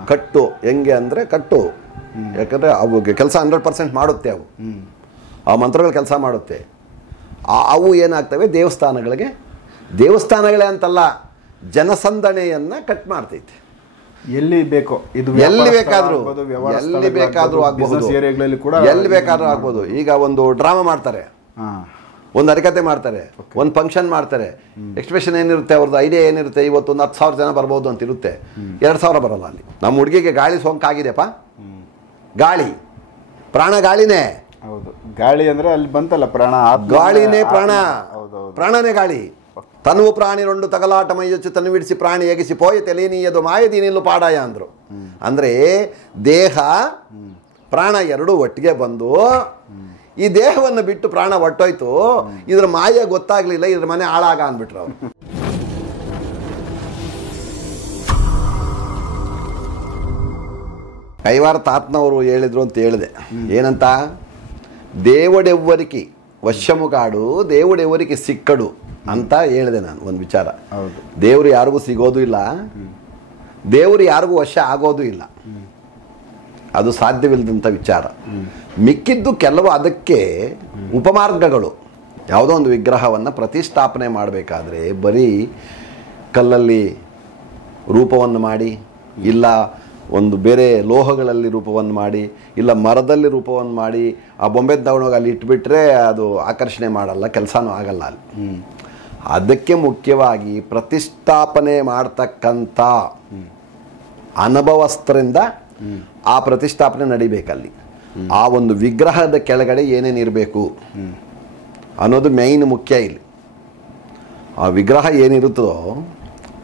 ಕಟ್ಟು ಹೆಂಗೆ ಅಂದರೆ ಕಟ್ಟು, ಯಾಕಂದರೆ ಅವು ಕೆಲಸ 100% ಮಾಡುತ್ತೆ. ಅವು ಆ ಮಂತ್ರಗಳು ಕೆಲಸ ಮಾಡುತ್ತೆ. ಅವು ಏನಾಗ್ತವೆ ದೇವಸ್ಥಾನಗಳೇ ಅಂತಲ್ಲ, ಜನಸಂದಣೆಯನ್ನು ಕಟ್ ಮಾಡ್ತೈತೆ. ಎಲ್ಲಿ ಬೇಕೋ ಇದು ಎಲ್ಲಿ ಬೇಕಾದರೂ ಆಗ್ಬೋದು. ಈಗ ಒಂದು ಡ್ರಾಮಾ ಮಾಡ್ತಾರೆ, ಒಂದು ಹರಿಕತೆ ಮಾಡ್ತಾರೆ, ಒಂದು ಫಂಕ್ಷನ್ ಮಾಡ್ತಾರೆ. ಎಕ್ಸ್ಪ್ರೆಷನ್ ಏನಿರುತ್ತೆ, ಅವ್ರದ್ದು ಐಡಿಯಾ ಏನಿರುತ್ತೆ, ಇವತ್ತು ಒಂದು 10,000 ಜನ ಬರ್ಬೋದು ಅಂತ ಇರುತ್ತೆ. 2,000 ಬರೋಲ್ಲ ಅಲ್ಲಿ. ನಮ್ಮ ಹುಡುಗಿಗೆ ಗಾಳಿ ಸೋಂಕಾಗಿದೆಪ್ಪ, ಗಾಳಿ ಪ್ರಾಣ ಗಾಳಿನೇ. ಹೌದು, ಗಾಳಿ ಅಂದ್ರೆ ಅಲ್ಲಿ ಬಂತಲ್ಲ ಪ್ರಾಣ, ಗಾಳಿನೇ ಪ್ರಾಣ, ಪ್ರಾಣನೇ ಗಾಳಿ. ತನುವು ಪ್ರಾಣಿ ರೊಂಡು ತಗಲಾಟ ಮೈಯೊಚ್ಚು ತನು ಬಿಡಿಸಿ ಪ್ರಾಣಿ ಎಗಿಸಿ ಪೋಯ ತೆಲೀನಿಯದು ಮಾಯದಿ ನಿಲ್ಲು ಪಾಡಾಯ ಅಂದರು. ಅಂದರೆ ದೇಹ ಪ್ರಾಣ ಎರಡೂ ಒಟ್ಟಿಗೆ ಬಂದು ಈ ದೇಹವನ್ನು ಬಿಟ್ಟು ಪ್ರಾಣ ಹೊಟ್ಟೋಯ್ತು, ಇದ್ರ ಮಾಯ ಗೊತ್ತಾಗ್ಲಿಲ್ಲ, ಇದ್ರ ಮನೆ ಹಾಳಾಗ ಅಂದ್ಬಿಟ್ರು ಅವರು. ಕೈವಾರ ತಾತನವರು ಹೇಳಿದ್ರು ಅಂತ ಹೇಳಿದೆ. ಏನಂತ? దేవుడెవ్వరికి వశ్యముగాడు దేవుడెవ్వరికి ಸಿಕ್ಕಡು ಅಂತ ಹೇಳಿದೆ ನಾನು. ಒಂದು ವಿಚಾರ, ದೇವರು ಯಾರಿಗೂ ಸಿಗೋದು ಇಲ್ಲ, ದೇವರು ಯಾರಿಗೂ ವಶ ಆಗೋದು ಇಲ್ಲ, ಅದು ಸಾಧ್ಯವಿಲ್ಲದಂಥ ವಿಚಾರ. ಮಿಕ್ಕಿದ್ದು ಕೆಲವು ಅದಕ್ಕೆ ಉಪಮಾರ್ಗಗಳು. ಯಾವುದೋ ಒಂದು ವಿಗ್ರಹವನ್ನು ಪ್ರತಿಷ್ಠಾಪನೆ ಮಾಡಬೇಕಾದ್ರೆ ಬರೀ ಕಲ್ಲಲ್ಲಿ ರೂಪವನ್ನು ಮಾಡಿ, ಇಲ್ಲ ಒಂದು ಬೇರೆ ಲೋಹಗಳಲ್ಲಿ ರೂಪವನ್ನು ಮಾಡಿ, ಇಲ್ಲ ಮರದಲ್ಲಿ ರೂಪವನ್ನು ಮಾಡಿ ಆ ಬೊಂಬೆ ತಗೊಂಡೋಗಿ ಅಲ್ಲಿ ಇಟ್ಬಿಟ್ರೆ ಅದು ಆಕರ್ಷಣೆ ಮಾಡಲ್ಲ, ಕೆಲಸನೂ ಆಗಲ್ಲ ಅಲ್ಲಿ. ಅದಕ್ಕೆ ಮುಖ್ಯವಾಗಿ ಪ್ರತಿಷ್ಠಾಪನೆ ಮಾಡ್ತಕ್ಕಂಥ ಅನುಭವಸ್ಥರಿಂದ ಆ ಪ್ರತಿಷ್ಠಾಪನೆ ನಡಿಬೇಕಲ್ಲಿ. ಆ ಒಂದು ವಿಗ್ರಹದ ಕೆಳಗಡೆ ಏನೇನು ಇರಬೇಕು ಅನ್ನೋದು ಮೇಯ್ನ್ ಮುಖ್ಯ ಇಲ್ಲಿ. ಆ ವಿಗ್ರಹ ಏನಿರುತ್ತೋ,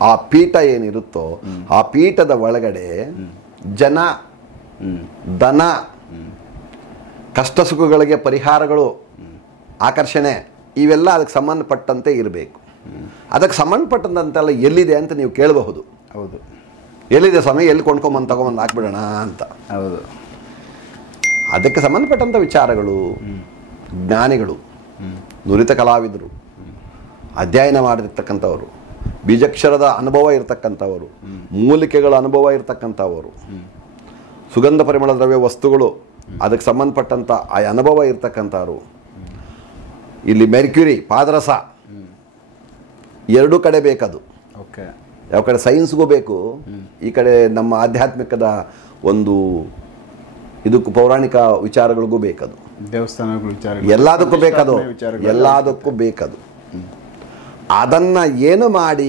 ಆ ಪೀಠ ಏನಿರುತ್ತೋ, ಆ ಪೀಠದ ಒಳಗಡೆ ಜನ, ದನ, ಕಷ್ಟ ಸುಖಗಳಿಗೆ ಪರಿಹಾರಗಳು, ಆಕರ್ಷಣೆ, ಇವೆಲ್ಲ ಅದಕ್ಕೆ ಸಂಬಂಧಪಟ್ಟಂತೆ ಇರಬೇಕು. ಅದಕ್ಕೆ ಸಂಬಂಧಪಟ್ಟಂತೆಲ್ಲ ಎಲ್ಲಿದೆ ಅಂತ ನೀವು ಕೇಳಬಹುದು. ಹೌದು, ಎಲ್ಲಿದೆ ಸ್ವಾಮಿ, ಎಲ್ಲಿ ಕೊಂಡ್ಕೊಂಬಂದು ತಗೊಂಬಂದು ಹಾಕ್ಬಿಡೋಣ ಅಂತ. ಹೌದು, ಅದಕ್ಕೆ ಸಂಬಂಧಪಟ್ಟಂಥ ವಿಚಾರಗಳು ಜ್ಞಾನಿಗಳು, ನುರಿತ ಕಲಾವಿದರು, ಅಧ್ಯಯನ ಮಾಡಿರ್ತಕ್ಕಂಥವರು, ಬೀಜಾಕ್ಷರದ ಅನುಭವ ಇರತಕ್ಕಂಥವರು, ಮೂಲಿಕೆಗಳ ಅನುಭವ ಇರತಕ್ಕಂಥವರು, ಸುಗಂಧ ಪರಿಮಳ ದ್ರವ್ಯ ವಸ್ತುಗಳು ಅದಕ್ಕೆ ಸಂಬಂಧಪಟ್ಟಂಥ ಆ ಅನುಭವ ಇರತಕ್ಕಂಥವ್ರು. ಇಲ್ಲಿ ಮೆರ್ಕ್ಯುರಿ, ಪಾದರಸ ಎರಡೂ ಕಡೆ ಬೇಕದು. ಯಾವ ಕಡೆ ಸೈನ್ಸ್ಗೂ ಬೇಕು, ಈ ಕಡೆ ನಮ್ಮ ಆಧ್ಯಾತ್ಮಿಕದ ಒಂದು ಇದಕ್ಕೂ ಪೌರಾಣಿಕ ವಿಚಾರಗಳಿಗೂ ಬೇಕದು, ದೇವಸ್ಥಾನಗಳ ವಿಚಾರ, ಎಲ್ಲದಕ್ಕೂ ಬೇಕದು, ಎಲ್ಲದಕ್ಕೂ ಬೇಕದು. ಅದನ್ನು ಏನು ಮಾಡಿ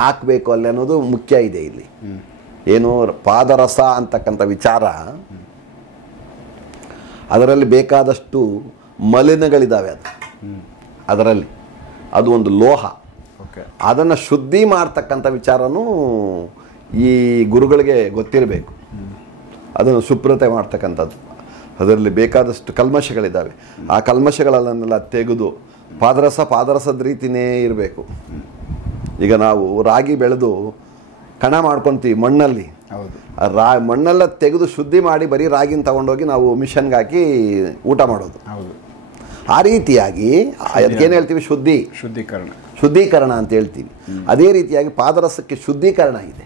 ಹಾಕಬೇಕು ಅಲ್ಲಿ ಅನ್ನೋದು ಮುಖ್ಯ ಇದೆ ಇಲ್ಲಿ. ಏನು ಪಾದರಸ ಅಂತಕ್ಕಂಥ ವಿಚಾರ, ಅದರಲ್ಲಿ ಬೇಕಾದಷ್ಟು ಮಲಿನಗಳಿದ್ದಾವೆ. ಅದರಲ್ಲಿ ಅದು ಒಂದು ಲೋಹ, ಅದನ್ನು ಶುದ್ಧಿ ಮಾಡ್ತಕ್ಕಂಥ ವಿಚಾರನೂ ಈ ಗುರುಗಳಿಗೆ ಗೊತ್ತಿರಬೇಕು. ಅದನ್ನು ಶುಭ್ರತೆ ಮಾಡ್ತಕ್ಕಂಥದ್ದು, ಅದರಲ್ಲಿ ಬೇಕಾದಷ್ಟು ಕಲ್ಮಶಗಳಿದ್ದಾವೆ. ಆ ಕಲ್ಮಶಗಳನ್ನೆಲ್ಲ ತೆಗೆದು ಪಾದರಸದ ರೀತಿಯೇ ಇರಬೇಕು. ಈಗ ನಾವು ರಾಗಿ ಬೆಳೆದು ಕಣ ಮಾಡ್ಕೊತೀವಿ ಮಣ್ಣಲ್ಲಿ, ಮಣ್ಣೆಲ್ಲ ತೆಗೆದು ಶುದ್ಧಿ ಮಾಡಿ ಬರೀ ರಾಗಿನ ತಗೊಂಡೋಗಿ ನಾವು ಮಿಷನ್ಗೆ ಹಾಕಿ ಊಟ ಮಾಡೋದು. ಆ ರೀತಿಯಾಗಿ ಅದಕ್ಕೇನು ಹೇಳ್ತೀವಿ, ಶುದ್ಧೀಕರಣ ಅಂತ ಹೇಳ್ತೀವಿ. ಅದೇ ರೀತಿಯಾಗಿ ಪಾದರಸಕ್ಕೆ ಶುದ್ಧೀಕರಣ ಇದೆ.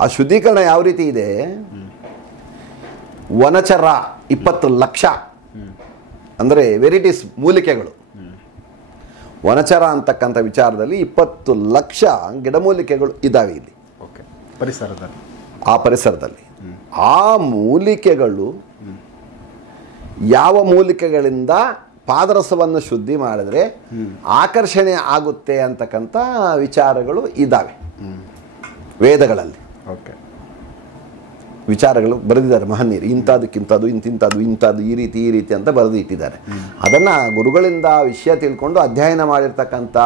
ಆ ಶುದ್ಧೀಕರಣ ಯಾವ ರೀತಿ ಇದೆ? ವನಚರ 20 ಲಕ್ಷ ಅಂದರೆ ವೆರೈಟೀಸ್ ಮೂಲಿಕೆಗಳು. ವನಚರ ಅಂತಕ್ಕಂಥ ವಿಚಾರದಲ್ಲಿ 20 ಲಕ್ಷ ಗಿಡಮೂಲಿಕೆಗಳು ಇದ್ದಾವೆ ಇಲ್ಲಿ ಆ ಪರಿಸರದಲ್ಲಿ. ಆ ಮೂಲಿಕೆಗಳು ಯಾವ ಮೂಲಿಕೆಗಳಿಂದ ಪಾದರಸವನ್ನು ಶುದ್ಧಿ ಮಾಡಿದ್ರೆ ಆಕರ್ಷಣೆ ಆಗುತ್ತೆ ಅಂತಕ್ಕಂಥ ವಿಚಾರಗಳು ಇದ್ದಾವೆ ವೇದಗಳಲ್ಲಿ. ವಿಚಾರಗಳು ಬರೆದಿದ್ದಾರೆ ಮಹನೀಯರು, ಇಂಥದಕ್ಕಿಂಥದ್ದು, ಇಂಥದ್ದು, ಈ ರೀತಿ ಅಂತ ಬರೆದು ಇಟ್ಟಿದ್ದಾರೆ. ಅದನ್ನು ಗುರುಗಳಿಂದ ವಿಷಯ ತಿಳ್ಕೊಂಡು ಅಧ್ಯಯನ ಮಾಡಿರ್ತಕ್ಕಂಥ,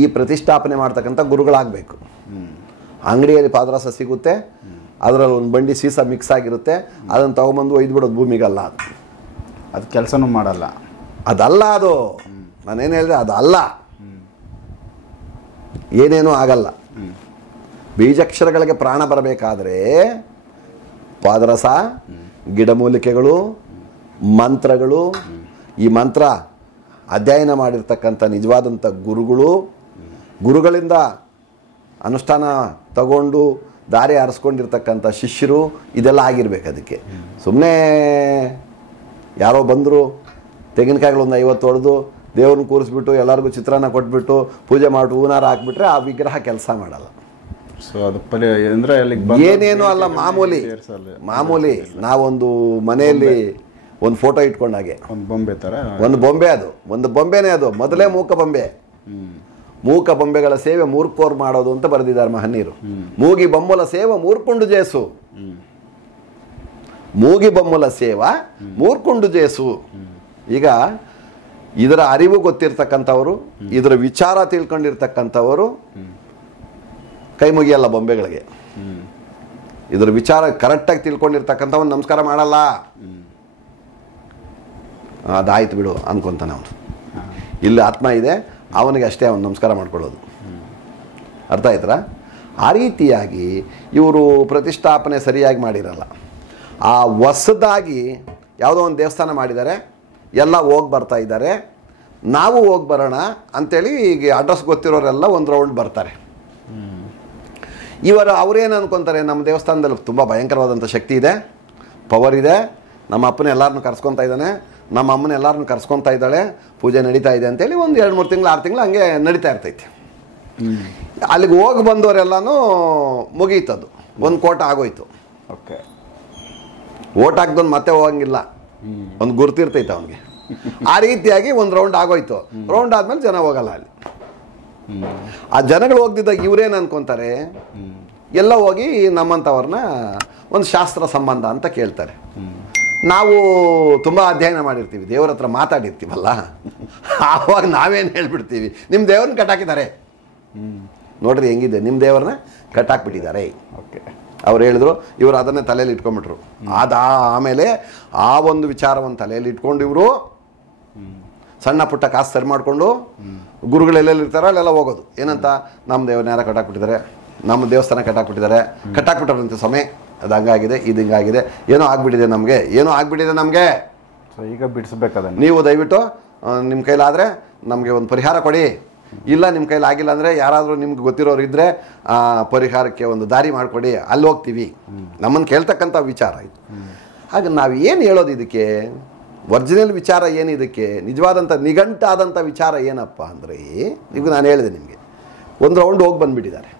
ಈ ಪ್ರತಿಷ್ಠಾಪನೆ ಮಾಡ್ತಕ್ಕಂಥ ಗುರುಗಳಾಗಬೇಕು. ಅಂಗಡಿಯಲ್ಲಿ ಪಾದರಸ ಸಿಗುತ್ತೆ, ಅದರಲ್ಲಿ ಒಂದು ಬಂಡಿ ಸೀಸ ಮಿಕ್ಸ್ ಆಗಿರುತ್ತೆ, ಅದನ್ನು ತೊಗೊಂಬಂದು ಒಯ್ದುಬಿಡೋದು ಭೂಮಿಗಲ್ಲ. ಅದು ಕೆಲಸನೂ ಮಾಡಲ್ಲ, ಅದಲ್ಲ ಅದು. ನಾನೇನು ಹೇಳಿದೆ, ಅದಲ್ಲ, ಏನೇನೂ ಆಗಲ್ಲ. ಬೀಜಾಕ್ಷರಗಳಿಗೆ ಪ್ರಾಣ ಬರಬೇಕಾದ್ರೆ ಪಾದರಸ, ಗಿಡಮೂಲಿಕೆಗಳು, ಮಂತ್ರಗಳು, ಈ ಮಂತ್ರ ಅಧ್ಯಯನ ಮಾಡಿರ್ತಕ್ಕಂಥ ನಿಜವಾದಂಥ ಗುರುಗಳಿಂದ ಅನುಷ್ಠಾನ ತಗೊಂಡು ದಾರಿ ಹರಿಸ್ಕೊಂಡಿರ್ತಕ್ಕಂಥ ಶಿಷ್ಯರು ಇದೆಲ್ಲ ಆಗಿರ್ಬೇಕು. ಅದಕ್ಕೆ ಸುಮ್ಮನೆ ಯಾರೋ ಬಂದರು ತೆಂಗಿನಕಾಯಿಗಳೊಂದು 50 ಹೊಡೆದು ದೇವ್ರನ್ನ ಕೂರಿಸ್ಬಿಟ್ಟು ಎಲ್ಲರಿಗೂ ಚಿತ್ರಾನ್ನ ಕೊಟ್ಬಿಟ್ಟು ಪೂಜೆ ಮಾಡಿ ಹೂನಾರ ಹಾಕ್ಬಿಟ್ರೆ ಆ ವಿಗ್ರಹ ಕೆಲಸ ಮಾಡಲ್ಲ. ಸೊ ಅದು ಅಂದರೆ ಏನೇನು ಅಲ್ಲ, ಮಾಮೂಲಿ ನಾವೊಂದು ಮನೆಯಲ್ಲಿ ಒಂದು ಫೋಟೋ ಇಟ್ಕೊಂಡಾಗೆ ಒಂದು ಬೊಂಬೆ ಥರ ಒಂದು ಬೊಂಬೆ, ಅದು ಒಂದು ಬೊಂಬೆನೇ. ಅದು ಮೊದಲೇ ಮೂಕ ಬೊಂಬೆ. ಮೂಕ ಬೊಂಬೆಗಳ ಸೇವೆ ಮೂರ್ಖೋರ್ ಮಾಡೋದು ಅಂತ ಬರೆದಿದ್ದಾರೆ ಮಹನೀಯರು. ಮೂಗಿ ಬೊಮ್ಮಲ ಸೇವ ಮೂರ್ಕೊಂಡು ಜೇಸು, ಮೂಗಿ ಬೊಮ್ಮಲ ಸೇವ ಮೂರ್ಕೊಂಡು ಜೇಸು. ಈಗ ಇದರ ಅರಿವು ಗೊತ್ತಿರ್ತಕ್ಕಂಥವರು, ಇದರ ವಿಚಾರ ತಿಳ್ಕೊಂಡಿರ್ತಕ್ಕಂಥವರು ಕೈ ಮುಗಿಯಲ್ಲ ಬೊಂಬೆಗಳಿಗೆ. ಇದರ ವಿಚಾರ ಕರೆಕ್ಟಾಗಿ ತಿಳ್ಕೊಂಡಿರ್ತಕ್ಕಂಥವನು ನಮಸ್ಕಾರ ಮಾಡಲ್ಲ. ಅದಾಯ್ತು ಬಿಡು ಅನ್ಕೊಂತಾನೆ ಅವನು. ಇಲ್ಲಿ ಆತ್ಮ ಇದೆ, ಅವನಿಗೆ ಅಷ್ಟೇ ಅವನು ನಮಸ್ಕಾರ ಮಾಡ್ಕೊಳ್ಳೋದು. ಅರ್ಥ ಆಯ್ತರ? ಆ ರೀತಿಯಾಗಿ ಇವರು ಪ್ರತಿಷ್ಠಾಪನೆ ಸರಿಯಾಗಿ ಮಾಡಿರಲ್ಲ. ಆ ಹೊಸದಾಗಿ ಯಾವುದೋ ಒಂದು ದೇವಸ್ಥಾನ ಮಾಡಿದ್ದಾರೆ, ಎಲ್ಲ ಹೋಗಿ ಬರ್ತಾ ಇದ್ದಾರೆ. ನಾವು ಹೋಗಿ ಬರೋಣ ಅಂಥೇಳಿ ಈಗ ಅಡ್ರೆಸ್ ಗೊತ್ತಿರೋರೆಲ್ಲ ಒಂದು ರೌಂಡ್ ಬರ್ತಾರೆ. ಅವ್ರೇನು ಅನ್ಕೊತಾರೆ, ನಮ್ಮ ದೇವಸ್ಥಾನದಲ್ಲಿ ತುಂಬ ಭಯಂಕರವಾದಂಥ ಶಕ್ತಿ ಇದೆ, ಪವರ್ ಇದೆ, ನಮ್ಮ ಅಪ್ಪನ ಎಲ್ಲರನ್ನೂ ಕರ್ಸ್ಕೊತಾ ಇದ್ದಾನೆ, ನಮ್ಮ ಅಮ್ಮನ ಎಲ್ಲರನ್ನೂ ಕರ್ಸ್ಕೊತಾ ಇದ್ದಾಳೆ, ಪೂಜೆ ನಡೀತಾ ಇದೆ ಅಂತೇಳಿ ಒಂದು 2-3 ತಿಂಗಳು 6 ತಿಂಗಳು ಹಂಗೆ ನಡೀತಾ ಇರ್ತೈತಿ. ಅಲ್ಲಿಗೆ ಹೋಗಿ ಬಂದವರೆಲ್ಲನೂ ಮುಗೀತದು, ಒಂದು ಕೋಟ ಆಗೋಯ್ತು. ಓಕೆ, ಓಟ್ ಹಾಕ್ದೊಂದು ಮತ್ತೆ ಹೋಗಂಗಿಲ್ಲ, ಒಂದು ಗುರ್ತಿರ್ತೈತೆ ಅವನಿಗೆ. ಆ ರೀತಿಯಾಗಿ ಒಂದು ರೌಂಡ್ ಆಗೋಯ್ತು. ರೌಂಡ್ ಆದ್ಮೇಲೆ ಜನ ಹೋಗಲ್ಲ ಅಲ್ಲಿ. ಆ ಜನಗಳು ಹೋಗ್ದಿದ್ದಾಗ ಇವ್ರೇನು ಅನ್ಕೊಂತಾರೆ, ಎಲ್ಲ ಹೋಗಿ ನಮ್ಮಂಥವ್ರನ್ನ ಒಂದು ಶಾಸ್ತ್ರ ಸಂಬಂಧ ಅಂತ ಕೇಳ್ತಾರೆ. ನಾವು ತುಂಬ ಅಧ್ಯಯನ ಮಾಡಿರ್ತೀವಿ, ದೇವ್ರ ಹತ್ರ ಮಾತಾಡಿರ್ತೀವಲ್ಲ, ಆವಾಗ ನಾವೇನು ಹೇಳ್ಬಿಡ್ತೀವಿ, ನಿಮ್ಮ ದೇವ್ರನ್ನ ಕಟ್ಟಾಕಿದ್ದಾರೆ ನೋಡ್ರಿ, ಹೆಂಗಿದೆ ನಿಮ್ಮ ದೇವ್ರನ್ನ ಕಟ್ಟಾಕ್ಬಿಟ್ಟಿದ್ದಾರೆ. ಓಕೆ, ಅವ್ರು ಹೇಳಿದ್ರು, ಇವರು ಅದನ್ನೇ ತಲೆಯಲ್ಲಿ ಇಟ್ಕೊಂಡ್ಬಿಟ್ರು. ಆಮೇಲೆ ಆ ಒಂದು ವಿಚಾರವನ್ನು ತಲೆಯಲ್ಲಿ ಇಟ್ಕೊಂಡು ಇವರು ಸಣ್ಣ ಪುಟ್ಟ ಕಾಸು ಸರಿ ಮಾಡಿಕೊಂಡು ಗುರುಗಳೆಲ್ಲೆಲ್ಲಿ ಇರ್ತಾರೋ ಅಲ್ಲೆಲ್ಲ ಹೋಗೋದು. ಏನಂತ, ನಮ್ಮ ದೇವ್ರನ್ನ ಯಾರ ಕಟ್ಟಾಕ್ಬಿಟ್ಟಿದ್ದಾರೆ, ನಮ್ಮ ದೇವಸ್ಥಾನ ಕಟ್ಟಾಕ್ಬಿಟ್ಟಿದ್ದಾರಂತೆ ಸಮಯ, ಅದು ಹಂಗಾಗಿದೆ, ಇದು ಹಿಂಗಾಗಿದೆ, ಏನೋ ಆಗ್ಬಿಟ್ಟಿದೆ ನಮಗೆ. ಸೊ ಈಗ ಬಿಡಿಸ್ಬೇಕದ. ನೀವು ದಯವಿಟ್ಟು ನಿಮ್ಮ ಕೈಲಾದರೆ ನಮಗೆ ಒಂದು ಪರಿಹಾರ ಕೊಡಿ, ಇಲ್ಲ ನಿಮ್ಮ ಕೈಲಿ ಆಗಿಲ್ಲ ಅಂದರೆ ಯಾರಾದರೂ ನಿಮ್ಗೆ ಗೊತ್ತಿರೋರು ಇದ್ದರೆ ಪರಿಹಾರಕ್ಕೆ ಒಂದು ದಾರಿ ಮಾಡಿಕೊಡಿ, ಅಲ್ಲಿ ಹೋಗ್ತೀವಿ. ನಮ್ಮನ್ನು ಕೇಳ್ತಕ್ಕಂಥ ವಿಚಾರ ಇದು. ಹಾಗೆ ನಾವು ಏನು ಹೇಳೋದು ಇದಕ್ಕೆ, ಒರಿಜಿನಲ್ ವಿಚಾರ ಏನು ಇದಕ್ಕೆ, ನಿಜವಾದಂಥ ನಿಘಂಟಾದಂಥ ವಿಚಾರ ಏನಪ್ಪ ಅಂದರೆ, ಈಗ ನಾನು ಹೇಳಿದೆ ನಿಮಗೆ, ಒಂದು ರೌಂಡ್ ಹೋಗಿ ಬಂದುಬಿಟ್ಟಿದ್ದಾರೆ.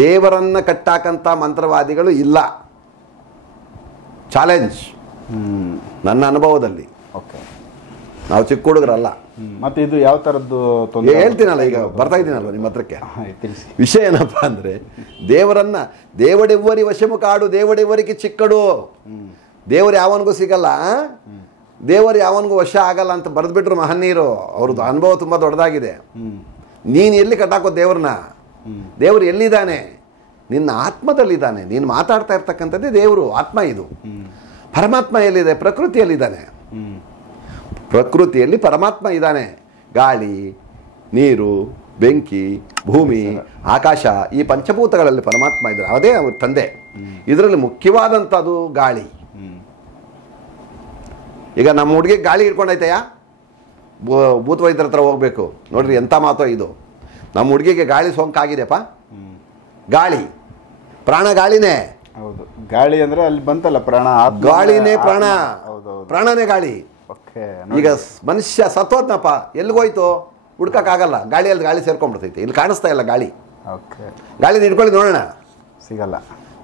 ದೇವರನ್ನು ಕಟ್ಟಾಕಂಥ ಮಂತ್ರವಾದಿಗಳು ಇಲ್ಲ. ಚಾಲೆಂಜ್ ನನ್ನ ಅನುಭವದಲ್ಲಿ. ಓಕೆ, ನಾವು ಚಿಕ್ಕ ಹುಡುಗರಲ್ಲ. ಮತ್ತೆ ಇದು ಯಾವ ಥರದ್ದು ಹೇಳ್ತೀನಲ್ಲ, ಈಗ ಬರ್ತಾ ಇದ್ದೀನಲ್ವ ನಿಮ್ಮ ಹತ್ರಕ್ಕೆ. ವಿಷಯ ಏನಪ್ಪ ಅಂದರೆ, ದೇವಡೆವ್ವರಿ ವಶಮು ಕಾಡು, ದೇವಡೆವ್ವರಿಗೆ ಚಿಕ್ಕಡು. ದೇವರು ಯಾವನಿಗೂ ಸಿಗಲ್ಲ, ದೇವರು ಯಾವನಿಗೂ ವಶ ಆಗಲ್ಲ ಅಂತ ಬರೆದ್ಬಿಟ್ರು ಮಹನೀಯರು. ಅವ್ರದ್ದು ಅನುಭವ ತುಂಬ ದೊಡ್ಡದಾಗಿದೆ. ನೀನು ಎಲ್ಲಿ ಕಟ್ಟಾಕೋ ದೇವ್ರನ್ನ? ದೇವರು ಎಲ್ಲಿದ್ದಾನೆ? ನಿನ್ನ ಆತ್ಮದಲ್ಲಿದ್ದಾನೆ. ನೀನು ಮಾತಾಡ್ತಾ ಇರ್ತಕ್ಕಂಥದ್ದೇ ದೇವರು, ಆತ್ಮ. ಇದು ಪರಮಾತ್ಮ ಎಲ್ಲಿದೆ? ಪ್ರಕೃತಿಯಲ್ಲಿದ್ದಾನೆ. ಪ್ರಕೃತಿಯಲ್ಲಿ ಪರಮಾತ್ಮ ಇದ್ದಾನೆ. ಗಾಳಿ, ನೀರು, ಬೆಂಕಿ, ಭೂಮಿ, ಆಕಾಶ, ಈ ಪಂಚಭೂತಗಳಲ್ಲಿ ಪರಮಾತ್ಮ ಇದ್ದಾರೆ. ಅದೇ ಅವ್ರ ತಂದೆ. ಇದರಲ್ಲಿ ಮುಖ್ಯವಾದಂಥದ್ದು ಗಾಳಿ. ಈಗ ನಮ್ಮ ಹುಡುಗಿಗೆ ಗಾಳಿ ಹಿಡ್ಕೊಂಡೈತೆಯ, ಭೂತ ವೈದ್ಯರ ಹತ್ರ ಹೋಗ್ಬೇಕು. ನೋಡ್ರಿ ಎಂಥ ಮಾತೋ ಇದು. ನಮ್ಮ ಹುಡುಗಿಗೆ ಗಾಳಿ ಸೋಂಕಾಗಿದೆಪ್ಪ. ಗಾಳಿ, ಪ್ರಾಣ ಗಾಳಿನೇ. ಹೌದು, ಗಾಳಿ ಅಂದ್ರೆ ಅಲ್ಲಿ ಬಂತಲ್ಲ ಪ್ರಾಣ, ಗಾಳಿನೇ ಪ್ರಾಣ, ಪ್ರಾಣನೇ ಗಾಳಿ. ಈಗ ಮನುಷ್ಯ ಸತ್ತೋದ್ನಪ್ಪ, ಎಲ್ಲಿಗೋಯ್ತು ಹುಡ್ಕಕ್ಕಾಗಲ್ಲ, ಗಾಳಿಯಲ್ಲಿ ಗಾಳಿ ಸೇರ್ಕೊಂಡ್ಬಿಡ್ತೈತೆ. ಇಲ್ಲಿ ಕಾಣಿಸ್ತಾ ಇಲ್ಲ ಗಾಳಿ. ಗಾಳಿನ ಹಿಡ್ಕೊಳ್ಳಿ ನೋಡೋಣ, ಸಿಗಲ್ಲ.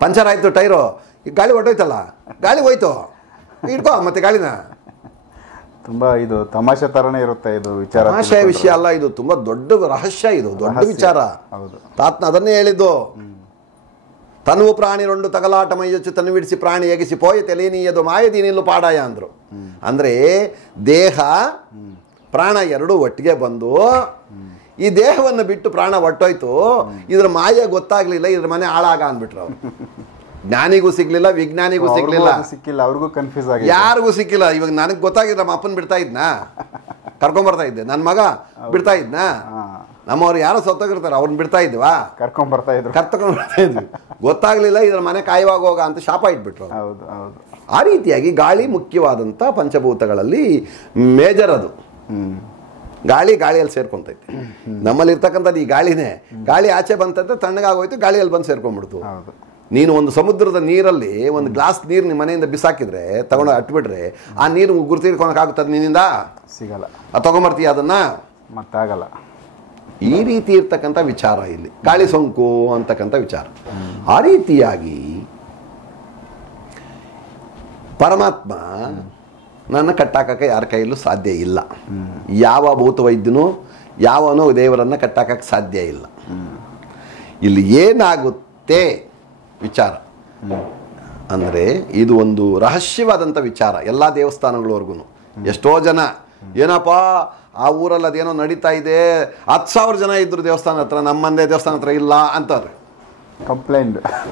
ಪಂಚರ್ ಆಯ್ತು ಟೈರು, ಈಗ ಗಾಳಿ ಹೊಟ್ಟೋಯ್ತಲ್ಲ, ಗಾಳಿ ಹೋಯ್ತು, ಹಿಡ್ಕೋ ಮತ್ತೆ ಗಾಳಿನ. ತುಂಬಾ ಇದು ತಮಾಷೆ ತರನೇ ಇರುತ್ತೆ ಇದು ವಿಚಾರ. ತಮಾಷೆ ವಿಷಯ ಅಲ್ಲ, ಇದು ತುಂಬಾ ದೊಡ್ಡ ರಹಸ್ಯ, ಇದು ದೊಡ್ಡ ವಿಚಾರ. ತಾತ್ನ ಅದನ್ನೇ ಹೇಳಿದ್ದು. ತನುವು ಪ್ರಾಣಿ ರೊಂಡು ತಗಲಾಟ ಮೈಯೊಚ್ಚು ತನು ಬಿಡಿಸಿ ಪ್ರಾಣಿ ಎಗಿಸಿ ಪೋಯ ತೆಲೇನಿಯದು ಮಾಯದಿ ನಿಲ್ಲು ಪಾಡಾಯ ಅಂದರು. ಅಂದರೆ ದೇಹ ಪ್ರಾಣ ಎರಡೂ ಒಟ್ಟಿಗೆ ಬಂದು ಈ ದೇಹವನ್ನು ಬಿಟ್ಟು ಪ್ರಾಣ ಹೊಟ್ಟೋಯ್ತು. ಇದ್ರ ಮಾಯ ಗೊತ್ತಾಗ್ಲಿಲ್ಲ, ಇದ್ರ ಮನೆ ಹಾಳಾಗ ಅಂದ್ಬಿಟ್ರು ಅವರು. ಜ್ಞಾನಿಗೂ ಸಿಗ್ಲಿಲ್ಲ, ವಿಜ್ಞಾನಿಗೂ ಸಿಗ್ಲಿಲ್ಲ, ಅವ್ರಿಗೂ ಕನ್ಫ್ಯೂಸ್ ಆಗಿ, ಯಾರಿಗೂ ಸಿಕ್ಕಿಲ್ಲ. ಇವಾಗ ನನಗೆ ಗೊತ್ತಾಗಿದ್ರೆ ನಮ್ಮ ಅಪ್ಪನ ಬಿಡ್ತಾ ಇದ್ನಾ, ಕರ್ಕೊಂಬರ್ತಾ ಇದ್ದೆ. ನನ್ನ ಮಗ ಬಿಡ್ತಾ ಇದ್ನಾ, ನಮ್ಮವ್ರು ಯಾರೋ ಸತ್ತೋಗಿರ್ತಾರೆ, ಅವ್ರನ್ನ ಬಿಡ್ತಾ ಇದ್ವಾ, ಕರ್ಕೊಂಡ್ಬರ್ತಾ ಇದ್ವಿ. ಗೊತ್ತಾಗ್ಲಿಲ್ಲ, ಇದ್ರ ಮನೆ ಕಾಯುವಾಗ ಹೋಗ ಅಂತ ಶಾಪ ಇಟ್ಬಿಟ್ರು. ಆ ರೀತಿಯಾಗಿ ಗಾಳಿ ಮುಖ್ಯವಾದಂಥ ಪಂಚಭೂತಗಳಲ್ಲಿ ಮೇಜರ್ ಅದು. ಗಾಳಿಯಲ್ಲಿ ಸೇರ್ಕೊಂತೈತೆ. ನಮ್ಮಲ್ಲಿ ಇರ್ತಕ್ಕಂಥದ್ದು ಈ ಗಾಳಿನೇ. ಗಾಳಿ ಆಚೆ ಬಂತಂದ್ರೆ ತಣ್ಣಗಾಗೋಯ್ತು, ಗಾಳಿಯಲ್ಲಿ ಬಂದು ಸೇರ್ಕೊಂಡ್ಬಿಡ್ತು. ನೀನು ಒಂದು ಸಮುದ್ರದ ನೀರಲ್ಲಿ ಒಂದು ಗ್ಲಾಸ್ ನೀರು ನಿಮ್ಮ ಮನೆಯಿಂದ ಬಿಸಾಕಿದ್ರೆ ತಗೊಂಡು ಅಟ್ಬಿಟ್ರೆ ಆ ನೀರು ಗುರ್ತಿರ್ಕೊಳಕ್ಕಾಗುತ್ತದೆ ನಿನ್ನಿಂದ? ಸಿಗಲ್ಲ. ತಗೊಂಬರ್ತೀಯ ಅದನ್ನ? ಮತ್ತಾಗಲ್ಲ. ಈ ರೀತಿ ಇರ್ತಕ್ಕಂಥ ವಿಚಾರ ಇಲ್ಲಿ ಗಾಳಿ ಸೋಂಕು ಅಂತಕ್ಕಂಥ ವಿಚಾರ. ಆ ರೀತಿಯಾಗಿ ಪರಮಾತ್ಮ ನನ್ನ ಕಟ್ಟಾಕಕ್ಕೆ ಯಾರ ಕೈಯಲ್ಲೂ ಸಾಧ್ಯ ಇಲ್ಲ. ಯಾವ ಭೂತ ವೈದ್ಯನೂ ಯಾವನೋ ದೇವರನ್ನು ಕಟ್ಟಾಕಕ್ಕೆ ಸಾಧ್ಯ ಇಲ್ಲ. ಇಲ್ಲಿ ಏನಾಗುತ್ತೆ ವಿಚಾರ ಅಂದರೆ ಇದು ಒಂದು ರಹಸ್ಯವಾದಂಥ ವಿಚಾರ. ಎಲ್ಲ ದೇವಸ್ಥಾನಗಳವರೆಗೂ ಎಷ್ಟೋ ಜನ ಏನಪ್ಪ ಆ ಊರಲ್ಲಿ ಅದೇನೋ ನಡೀತಾ ಇದೆ, 10,000 ಜನ ಇದ್ರು ದೇವಸ್ಥಾನ ಹತ್ರ, ನಮ್ಮಂದೇ ದೇವಸ್ಥಾನ ಹತ್ರ ಇಲ್ಲ ಅಂತಾರೆ.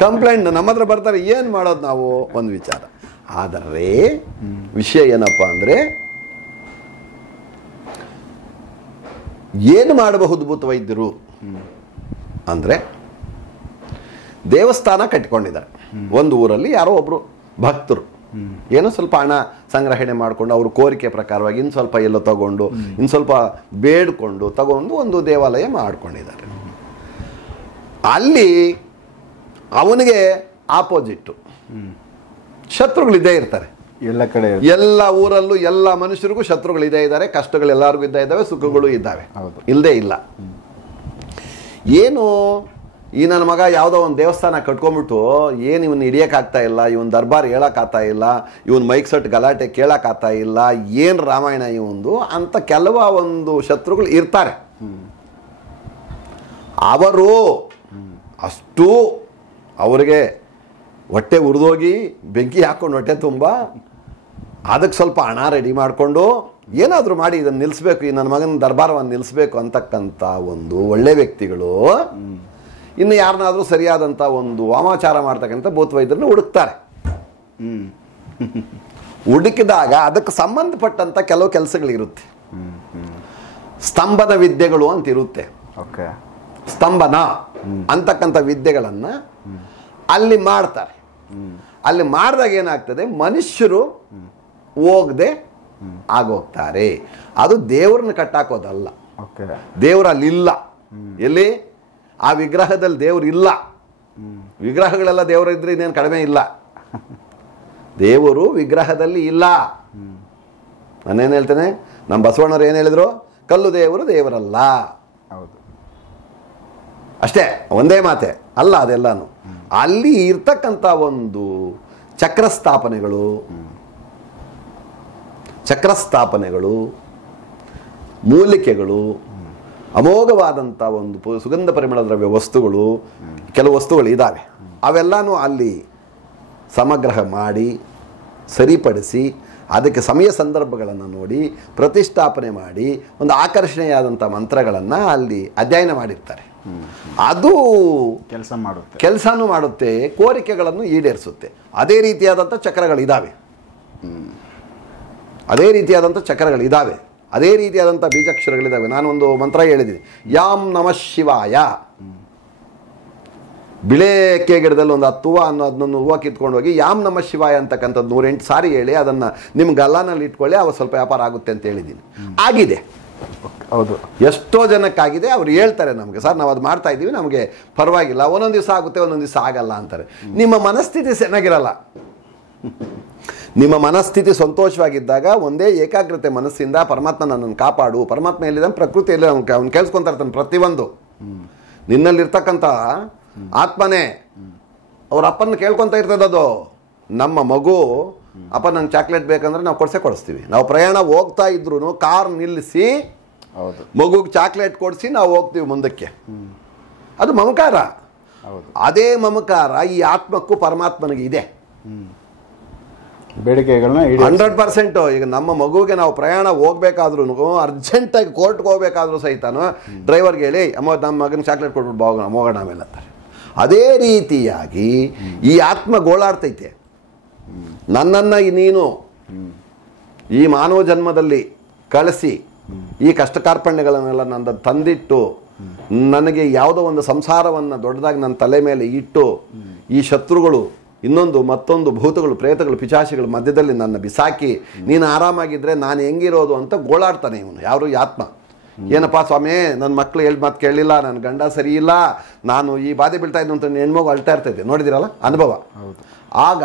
ಕಂಪ್ಲೇಂಟ್ ನಮ್ಮ ಹತ್ರ ಬರ್ತಾರೆ. ಏನು ಮಾಡೋದು ನಾವು? ಒಂದು ವಿಚಾರ. ಆದರೆ ವಿಷಯ ಏನಪ್ಪ ಅಂದರೆ ಏನು ಮಾಡಬಹುದು ಭೂತ ವೈದ್ಯರು ಅಂದರೆ ದೇವಸ್ಥಾನ ಕಟ್ಕೊಂಡಿದ್ದಾರೆ ಒಂದು ಊರಲ್ಲಿ. ಯಾರೋ ಒಬ್ಬರು ಭಕ್ತರು ಏನೋ ಸ್ವಲ್ಪ ಹಣ ಸಂಗ್ರಹಣೆ ಮಾಡಿಕೊಂಡು ಅವ್ರ ಕೋರಿಕೆ ಪ್ರಕಾರವಾಗಿ ಇನ್ನು ಸ್ವಲ್ಪ ಎಲ್ಲೋ ತಗೊಂಡು ಇನ್ನು ಸ್ವಲ್ಪ ಬೇಡ್ಕೊಂಡು ತಗೊಂಡು ಒಂದು ದೇವಾಲಯ ಮಾಡಿಕೊಂಡಿದ್ದಾರೆ. ಅಲ್ಲಿ ಅವನಿಗೆ ಆಪೋಸಿಟ್ಟು ಶತ್ರುಗಳಿದ್ದೇ ಇರ್ತಾರೆ. ಎಲ್ಲ ಕಡೆ ಎಲ್ಲ ಊರಲ್ಲೂ ಎಲ್ಲ ಮನುಷ್ಯರಿಗೂ ಶತ್ರುಗಳಿದ್ದೇ ಇದ್ದಾರೆ. ಕಷ್ಟಗಳು ಎಲ್ಲರಿಗೂ ಇದ್ದೇ ಇದ್ದಾವೆ, ಸುಖಗಳು ಇದ್ದಾವೆ, ಇಲ್ಲದೇ ಇಲ್ಲ. ಏನು ಈ ನನ್ನ ಮಗ ಯಾವುದೋ ಒಂದು ದೇವಸ್ಥಾನ ಕಟ್ಕೊಂಡ್ಬಿಟ್ಟು ಏನು ಇವನು ಹಿಡಿಯೋಕ್ಕಾಗ್ತಾ ಇಲ್ಲ, ಇವನ್ ದರ್ಬಾರ್ ಹೇಳೋಕ್ಕಾಗ್ತಾ ಇಲ್ಲ, ಇವನ್ ಮೈಕ್ ಸೆಟ್ ಗಲಾಟೆ ಕೇಳೋಕ್ಕಾಗ್ತಾ ಇಲ್ಲ, ಏನು ರಾಮಾಯಣ ಇವಂದು ಅಂತ ಕೆಲವು ಒಂದು ಶತ್ರುಗಳು ಇರ್ತಾರೆ. ಅವರು ಅಷ್ಟು ಅವರಿಗೆ ಹೊಟ್ಟೆ ಉರಿದೋಗಿ ಬೆಂಕಿ ಹಾಕ್ಕೊಂಡು ಹೊಟ್ಟೆ ತುಂಬ ಅದಕ್ಕೆ ಸ್ವಲ್ಪ ಹಣ ರೆಡಿ ಮಾಡಿಕೊಂಡು ಏನಾದರೂ ಮಾಡಿ ಇದನ್ನು ನಿಲ್ಲಿಸ್ಬೇಕು, ಈ ನನ್ನ ಮಗನ ದರ್ಬಾರವನ್ನು ನಿಲ್ಲಿಸ್ಬೇಕು ಅಂತಕ್ಕಂಥ ಒಂದು ಒಳ್ಳೆ ವ್ಯಕ್ತಿಗಳು ಇನ್ನು ಯಾರನ್ನಾದರೂ ಸರಿಯಾದಂಥ ಒಂದು ವಾಮಾಚಾರ ಮಾಡ್ತಕ್ಕಂಥ ಭೂತ ವೈದ್ಯರನ್ನು ಹುಡುಕ್ತಾರೆ. ಹುಡುಕಿದಾಗ ಅದಕ್ಕೆ ಸಂಬಂಧಪಟ್ಟಂಥ ಕೆಲವು ಕೆಲಸಗಳಿರುತ್ತೆ. ಸ್ತಂಭನ ವಿದ್ಯೆಗಳು ಅಂತ ಇರುತ್ತೆ. ಸ್ತಂಭನ ಅಂತಕ್ಕಂಥ ವಿದ್ಯೆಗಳನ್ನು ಅಲ್ಲಿ ಮಾಡ್ತಾರೆ. ಅಲ್ಲಿ ಮಾಡಿದಾಗ ಏನಾಗ್ತದೆ, ಮನುಷ್ಯರು ಹೋಗದೆ ಆಗೋಗ್ತಾರೆ. ಅದು ದೇವ್ರನ್ನ ಕಟ್ಟಾಕೋದಲ್ಲ. ದೇವರಲ್ಲಿಲ್ಲ. ಎಲ್ಲಿ? ಆ ವಿಗ್ರಹದಲ್ಲಿ ದೇವ್ರು ಇಲ್ಲ. ವಿಗ್ರಹಗಳೆಲ್ಲ ದೇವರು ಇದ್ರೆ ಇನ್ನೇನು ಕಡಿಮೆ ಇಲ್ಲ. ದೇವರು ವಿಗ್ರಹದಲ್ಲಿ ಇಲ್ಲ. ನಾನೇನು ಹೇಳ್ತೇನೆ, ನಮ್ಮ ಬಸವಣ್ಣವ್ರು ಏನು ಹೇಳಿದ್ರು? ಕಲ್ಲು ದೇವರು ದೇವರಲ್ಲ. ಅಷ್ಟೇ, ಒಂದೇ ಮಾತೆ ಅಲ್ಲ ಅದೆಲ್ಲಾನು. ಅಲ್ಲಿ ಇರ್ತಕ್ಕಂಥ ಒಂದು ಚಕ್ರಸ್ಥಾಪನೆಗಳು ಮೂಲಿಕೆಗಳು, ಅಮೋಘವಾದಂಥ ಒಂದು ಸುಗಂಧ ಪರಿಮಳ ದ್ರವ್ಯ ವಸ್ತುಗಳು, ಕೆಲವು ವಸ್ತುಗಳು ಇದ್ದಾವೆ. ಅವೆಲ್ಲನೂ ಅಲ್ಲಿ ಸಮಗ್ರಹ ಮಾಡಿ ಸರಿಪಡಿಸಿ ಅದಕ್ಕೆ ಸಮಯ ಸಂದರ್ಭಗಳನ್ನು ನೋಡಿ ಪ್ರತಿಷ್ಠಾಪನೆ ಮಾಡಿ ಒಂದು ಆಕರ್ಷಣೀಯಾದಂಥ ಮಂತ್ರಗಳನ್ನು ಅಲ್ಲಿ ಅಧ್ಯಯನ ಮಾಡಿರ್ತಾರೆ. ಅದು ಕೆಲಸನೂ ಮಾಡುತ್ತೆ, ಕೋರಿಕೆಗಳನ್ನು ಈಡೇರಿಸುತ್ತೆ. ಅದೇ ರೀತಿಯಾದಂಥ ಚಕ್ರಗಳಿದ್ದಾವೆ. ಅದೇ ರೀತಿಯಾದಂಥ ಬೀಜಾಕ್ಷರಗಳಿದ್ದಾವೆ. ನಾನೊಂದು ಮಂತ್ರ ಹೇಳಿದ್ದೀನಿ, ಯಾಂ ನಮಃ ಶಿವಾಯ. ಬಿಳೆಕೆ ಗಿಡದಲ್ಲಿ ಒಂದು 10 ಹೂವು ಅನ್ನೋ 11 ಹೂವು ಕಿತ್ಕೊಂಡು ಹೋಗಿ ಯಾಂ ನಮಃ ಶಿವಾಯ ಅಂತಕ್ಕಂಥದ್ದು 108 ಸಾರಿ ಹೇಳಿ ಅದನ್ನು ನಿಮ್ಮ ಗಲ್ಲಾನಲ್ಲಿ ಇಟ್ಕೊಳ್ಳಿ, ಅವ ಸ್ವಲ್ಪ ವ್ಯಾಪಾರ ಆಗುತ್ತೆ ಅಂತ ಹೇಳಿದ್ದೀನಿ. ಆಗಿದೆ. ಹೌದು, ಎಷ್ಟೋ ಜನಕ್ಕಾಗಿದೆ. ಅವ್ರು ಹೇಳ್ತಾರೆ ನಮಗೆ, ಸರ್ ನಾವು ಅದು ಮಾಡ್ತಾ ಇದ್ದೀವಿ, ನಮಗೆ ಪರವಾಗಿಲ್ಲ, ಒಂದೊಂದು ದಿವಸ ಆಗುತ್ತೆ ಒಂದೊಂದು ದಿವಸ ಆಗಲ್ಲ ಅಂತಾರೆ. ನಿಮ್ಮ ಮನಸ್ಥಿತಿ ಚೆನ್ನಾಗಿರಲ್ಲ. ನಿಮ್ಮ ಮನಸ್ಥಿತಿ ಸಂತೋಷವಾಗಿದ್ದಾಗ ಒಂದೇ ಏಕಾಗ್ರತೆ ಮನಸ್ಸಿಂದ ಪರಮಾತ್ಮ ನನ್ನನ್ನು ಕಾಪಾಡು, ಪರಮಾತ್ಮ ಎಲ್ಲಿದ್ದಾನೆ, ಪ್ರಕೃತಿಯಲ್ಲಿ ಅವ್ನು ಕೇಳಿಸ್ಕೊತಾ ಇರ್ತಾನೆ ಪ್ರತಿಯೊಂದು. ನಿನ್ನಲ್ಲಿರ್ತಕ್ಕಂಥ ಆತ್ಮನೇ ಅವ್ರ ಅಪ್ಪನ ಕೇಳ್ಕೊತಾ ಇರ್ತದದು. ನಮ್ಮ ಮಗು ಅಪ್ಪ ನಂಗೆ ಚಾಕ್ಲೇಟ್ ಬೇಕಂದ್ರೆ ನಾವು ಕೊಡಿಸ್ತೀವಿ. ನಾವು ಪ್ರಯಾಣ ಹೋಗ್ತಾ ಇದ್ರು ಕಾರ್ ನಿಲ್ಲಿಸಿ ಮಗುಗೆ ಚಾಕ್ಲೇಟ್ ಕೊಡಿಸಿ ನಾವು ಹೋಗ್ತೀವಿ ಮುಂದಕ್ಕೆ. ಅದು ಮಮಕಾರ. ಅದೇ ಮಮಕಾರ ಈ ಆತ್ಮಕ್ಕೂ ಪರಮಾತ್ಮನಿಗೆ ಇದೆ. ಬೇಡಿಕೆಗಳನ್ನ 100%. ಈಗ ನಮ್ಮ ಮಗುವಿಗೆ ನಾವು ಪ್ರಯಾಣ ಹೋಗ್ಬೇಕಾದ್ರೂ ಅರ್ಜೆಂಟಾಗಿ ಕೋರ್ಟ್ಗೆ ಹೋಗ್ಬೇಕಾದ್ರೂ ಸಹಿತನು ಡ್ರೈವರ್ಗೆ ಹೇಳಿ ಅಮ್ಮ ನಮ್ಮ ಮಗನ ಚಾಕ್ಲೇಟ್ ಕೊಟ್ಬಿಟ್ಟು ಹೋಗೋಣ ಆಮೇಲೆ ಅಂತಾರೆ. ಅದೇ ರೀತಿಯಾಗಿ ಈ ಆತ್ಮ ಗೋಳಾಡ್ತೈತೆ. ನನ್ನನ್ನು ನೀನು ಈ ಮಾನವ ಜನ್ಮದಲ್ಲಿ ಕಳಿಸಿ ಈ ಕಷ್ಟ ಕಾರ್ಪಣ್ಯಗಳನ್ನೆಲ್ಲ ನನ್ನ ತಂದಿಟ್ಟು ನನಗೆ ಯಾವುದೋ ಒಂದು ಸಂಸಾರವನ್ನು ದೊಡ್ಡದಾಗಿ ನನ್ನ ತಲೆ ಮೇಲೆ ಇಟ್ಟು ಈ ಶತ್ರುಗಳು ಮತ್ತೊಂದು ಭೂತಗಳು, ಪ್ರೇತಗಳು, ಪಿಶಾಚಿಗಳು ಮಧ್ಯದಲ್ಲಿ ನನ್ನ ಬಿಸಾಕಿ ನೀನು ಆರಾಮಾಗಿದ್ದರೆ ನಾನು ಹೆಂಗಿರೋದು ಅಂತ ಗೋಳಾಡ್ತಾನೆ ಇವನು. ಯಾರು? ಆತ್ಮ. ಏನಪ್ಪ ಸ್ವಾಮಿ, ನನ್ನ ಮಕ್ಕಳು ಹೇಳಿ ಮಾತು ಕೇಳಲಿಲ್ಲ, ನನ್ನ ಗಂಡ ಸರಿ ಇಲ್ಲ, ನಾನು ಈ ಬಾಧೆ ಬೀಳ್ತಾ ಇದ್ದು ಅಂತ ಹೆಣ್ಮಗು ಅಳ್ತಾ ಇರ್ತೈತೆ, ನೋಡಿದಿರಲ್ಲ ಅನುಭವ. ಆಗ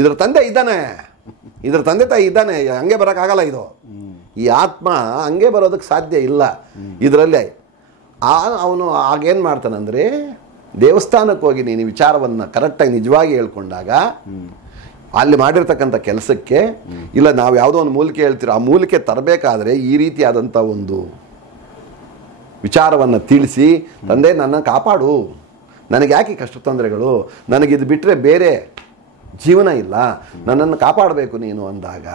ಇದ್ರ ತಂದೆ ಇದ್ದಾನೆ, ಇದ್ರ ತಂದೆ ತಾಯಿ ಇದ್ದಾನೆ, ಹಂಗೆ ಬರೋಕ್ಕಾಗಲ್ಲ. ಇದು ಈ ಆತ್ಮ ಹಂಗೆ ಬರೋದಕ್ಕೆ ಸಾಧ್ಯ ಇಲ್ಲ. ಇದರಲ್ಲಿ ಅವನು ಆಗೇನು ಮಾಡ್ತಾನಂದರೆ, ದೇವಸ್ಥಾನಕ್ಕೆ ಹೋಗಿ ನೀನು ವಿಚಾರವನ್ನು ಕರೆಕ್ಟಾಗಿ ನಿಜವಾಗಿ ಹೇಳ್ಕೊಂಡಾಗ ಅಲ್ಲಿ ಮಾಡಿರ್ತಕ್ಕಂಥ ಕೆಲಸಕ್ಕೆ, ಇಲ್ಲ ನಾವು ಯಾವುದೋ ಒಂದು ಮೂಲಿಕೆ ಹೇಳ್ತೀರೋ ಆ ಮೂಲಿಕೆ ತರಬೇಕಾದ್ರೆ ಈ ರೀತಿಯಾದಂಥ ಒಂದು ವಿಚಾರವನ್ನು ತಿಳಿಸಿ, ತಂದೆ ನನ್ನ ಕಾಪಾಡು, ನನಗೆ ಯಾಕೆ ಕಷ್ಟ ತೊಂದರೆಗಳು, ನನಗಿದು ಬಿಟ್ಟರೆ ಬೇರೆ ಜೀವನ ಇಲ್ಲ, ನನ್ನನ್ನು ಕಾಪಾಡಬೇಕು ನೀನು ಅಂದಾಗ